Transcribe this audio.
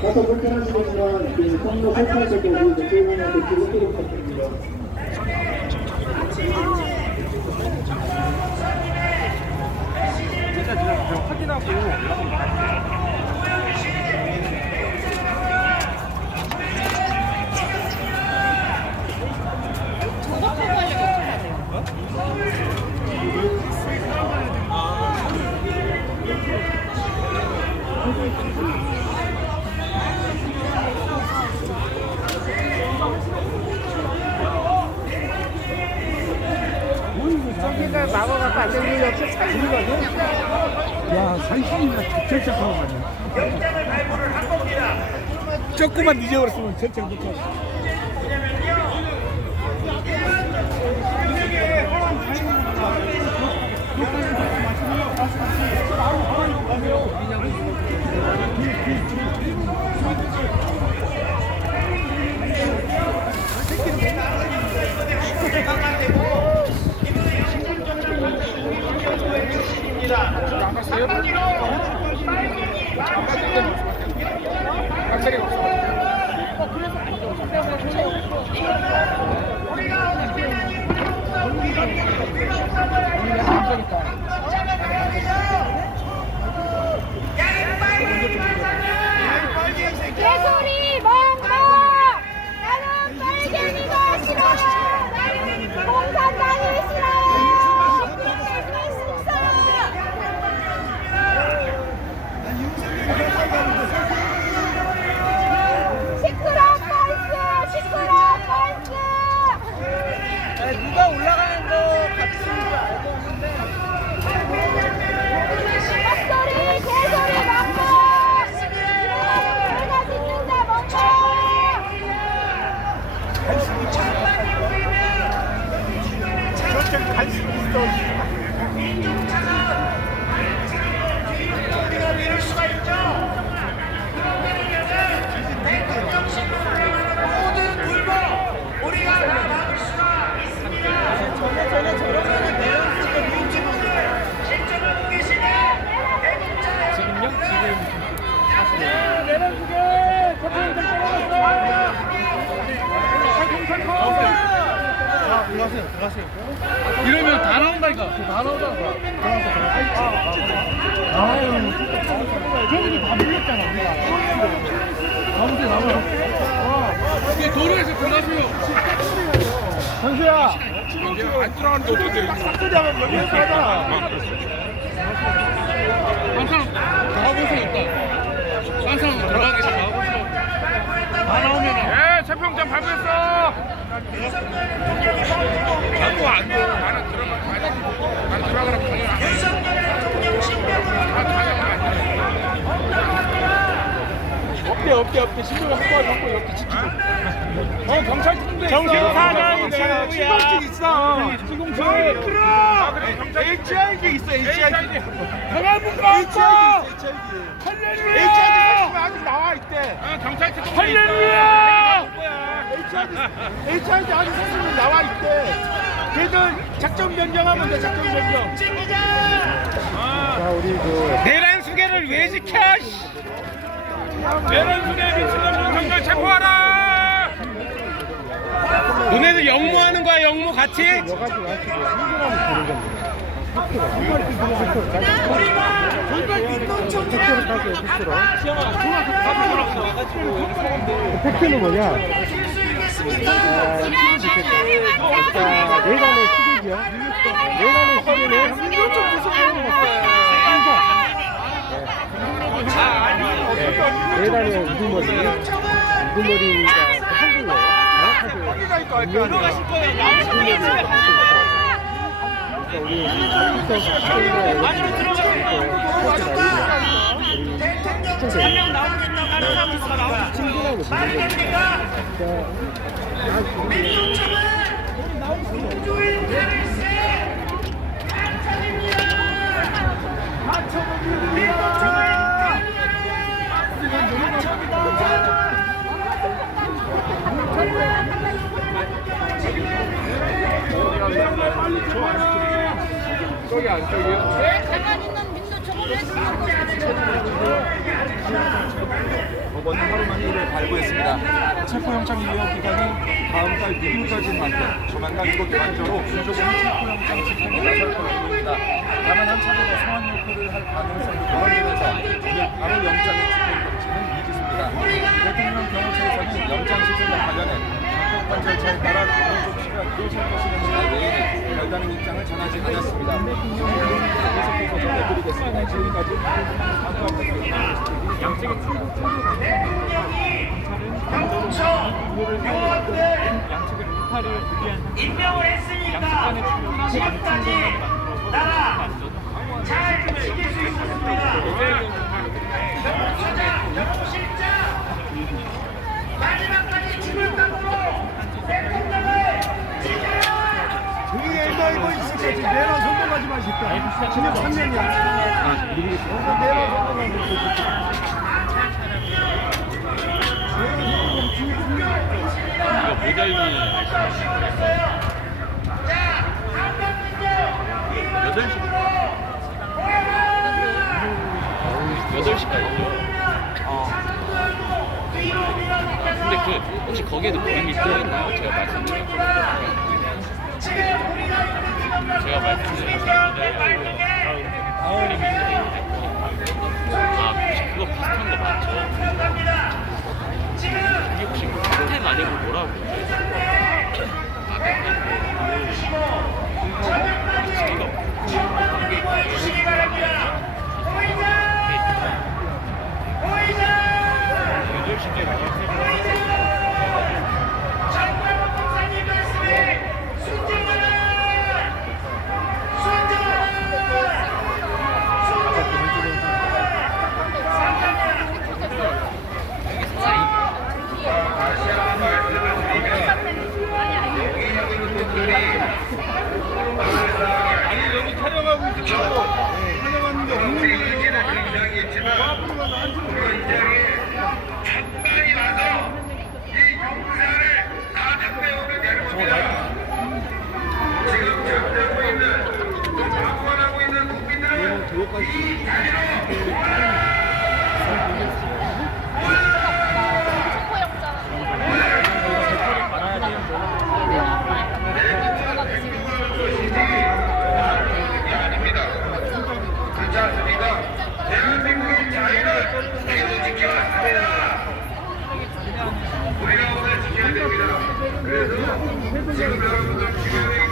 가서 불편하시겠지만 그 선거 설치할 때도 우리 대통령한테 기록도록 부탁드립니다. 진짜 지금 그냥 확인하고 연락을 받을게요. 저기가 마법아빠 안 되는 이렇게 살리거든. 야, 산신이가 결정하고 가네. 조금만 잊어버렸으면 결정 못하고. 개소리 멍멍 나는 빨갱이가 싫어요 나는 공산당이 싫어요 필승 시끄러 펄스 시끄러 펄스 누가 올라가는 거 같이 알고 있는데. 헛소리 개소리 멍멍 내가 짓는다 멍멍 결정 관심 있어. 전에 전에 저러면 내려주니까 지금요? 지금 아, 들어가세요, 들어가세요. 이러면 다 나온다니까. 다 나오잖아. 들어가서 들어가. 아유, 저기도 다 물렸잖아, 우리가. 가운데 나와. 이게 도로에서 들어가세요. 현수야. 지금 안 들어가는데 어떻게 싹소리 하면 여기서 하잖아. 한 사람 더 가보세요, 일단. 한 사람 들어가 계셔, 가보세요. 다 나오면. 예, 최평장 발표했어. 나도 안 돼. 나는 들어가. 나는, 난 들어가라. 당연히 안 돼. 아, 당연히 안 돼. 없대, 없대, 없대. 신경 확보하 갖고 이렇게 지키고. 어, 경찰. 신경증 있어. 신경증. 그래. 아, 그래. 경찰 HID 있어, HID. 강화문가 HID 있어, HID. HID 아직 나와 있대. 아, 경찰 특공대 할렐루야! HID, HID 아직 선생님 나와 있대. 걔들 작전 변경하면 돼, 작전 변경. 자, 우리 그 내란 수계를 왜 지켜? 내란 수계 미친놈들 정말 체포하라! 너네들 영무하는 거야, 영무 같이? 팩트는 뭐냐? 자, 내관의 시기죠. 내관의 시기는 내관의 우두머리, 우두머리가 한국어 정확하게 들어가실 거예요. 그러니까 우리 수석 시청자 안으로 들어가세요. 한명 나오겠다고 하는 사람 있어 나오겠다. 친구라고 부르는 자, 저기 안쪽이요? 왜 가만히 있는 민노총을 왜 들고 법원은 하루 만에 이를 발부했습니다. 체포영장 유효 기간이 다음 달 6일까지인 만큼 조만간 이곳 관저로 군조공이 체포영장 집행에 나설 것으로 보입니다. 다만 한 차례로 소환 요구를 할 가능성이 거론되면서 오늘 바로 영장의 집행 정치는 미지수입니다. 대통령 경호처에서는 영장 집행과 관련해 정법관 절차에 따라 법원 조치가 이루어질 것이라는 말 외에는 별다른 입장을 전하지 않았습니다. 계속해서 전해드리겠습니다. 지금까지 임명을 했으니까 지금까지 나라 잘 지킬 수 있었습니다. 병실장 마지막까지 죽을 각오로 대통령을 지켜라. 이거 있을 때 지금 내랑 성공하지 마실까? 지금 판명이야. 내랑 성공하지 근데 그 혹시 거기에도 그림이 떠 있나요? 제가 말씀드린 거. 제가 말씀드린 그림이 있는데 아 혹시 그거 비슷한 거 맞죠? 이게 혹시 템 아니고 뭐라고? 아해주시기 바랍니다. 호의자! 호의자! 정광훈 목사님 말씀에 순종하라! 순종하라! 아니 여기 촬영하고 있어. 촬영하는데 없는데. 지금은